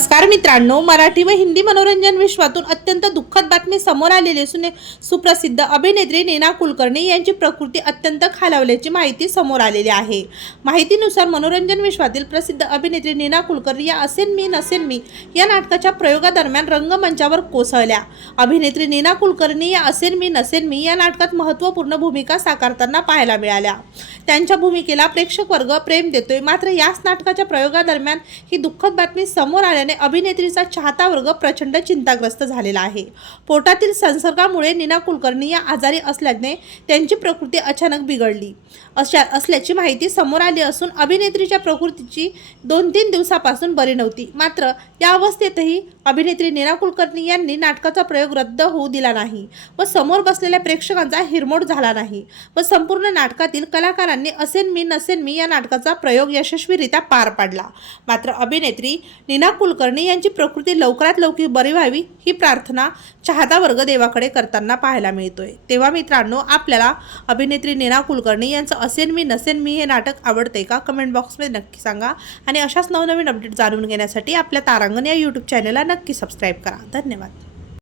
नमस्कार मित्रांनो मराठी व हिंदी मनोरंजन विश्वातून अत्यंत दुःखद बातमी समोर आलेली असून सुप्रसिद्ध अभिनेत्री नेना कुलकर्णी यांची प्रकृती अत्यंत खालावल्याची माहिती समोर आलेली आहे. माहितीनुसार मनोरंजन विश्वातील प्रसिद्ध अभिनेत्री नीना कुलकर्णी या असेन मी नसेन मी या नाटकाच्या प्रयोगादरम्यान रंगमंचावर कोसळल्या. अभिनेत्री नीना कुलकर्णी या असेन मी नसेन मी या नाटकात महत्त्वपूर्ण भूमिका साकारताना पाहायला मिळाल्या. त्यांच्या भूमिकेला प्रेक्षक वर्ग प्रेम देतोय. मात्र याच नाटकाच्या प्रयोगादरम्यान ही दुःखद बातमी समोर आल्याने अभिनेत्रीचा चाहता वर्ग प्रचंड चिंताग्रस्त झालेला आहे. पोटातील संसर्गामुळे नीना कुलकर्णी या आजारी असल्याने त्यांची प्रकृती अचानक बिघडली. अशा असल्याची माहिती समोर आली असून अभिनेत्रीच्या प्रकृतीची दोन तीन दिवसापासून बरी नव्हती. मात्र या अवस्थेतही अभिनेत्री नीना कुलकर्णी यांनी नाटकाचा प्रयोग रद्द होऊ दिला नाही व समोर बसलेल्या प्रेक्षकांचा हिरमोड झाला नाही व संपूर्ण नाटकातील कलाकारांनी असेन मी नसेन मी या नाटकाचा प्रयोग यशस्वीरित्या पार पाडला. मात्र अभिनेत्री नीना कुलकर्णी यांची प्रकृती लवकरात लवकर बरी व्हावी ही प्रार्थना चाहता वर्ग देवाकडे करताना पाहायला मिळतोय. तेव्हा मित्रांनो आपल्याला अभिनेत्री नीना कुलकर्णी यांचं असेन मी नसेन मी हे नाटक आवडते का कमेंट बॉक्समध्ये नक्की सांगा. आणि अशाच नवनवीन अपडेट जाणून घेण्यासाठी आपल्या तारांगण या यूट्यूब चॅनलला नक्की सबस्क्राईब करा. धन्यवाद.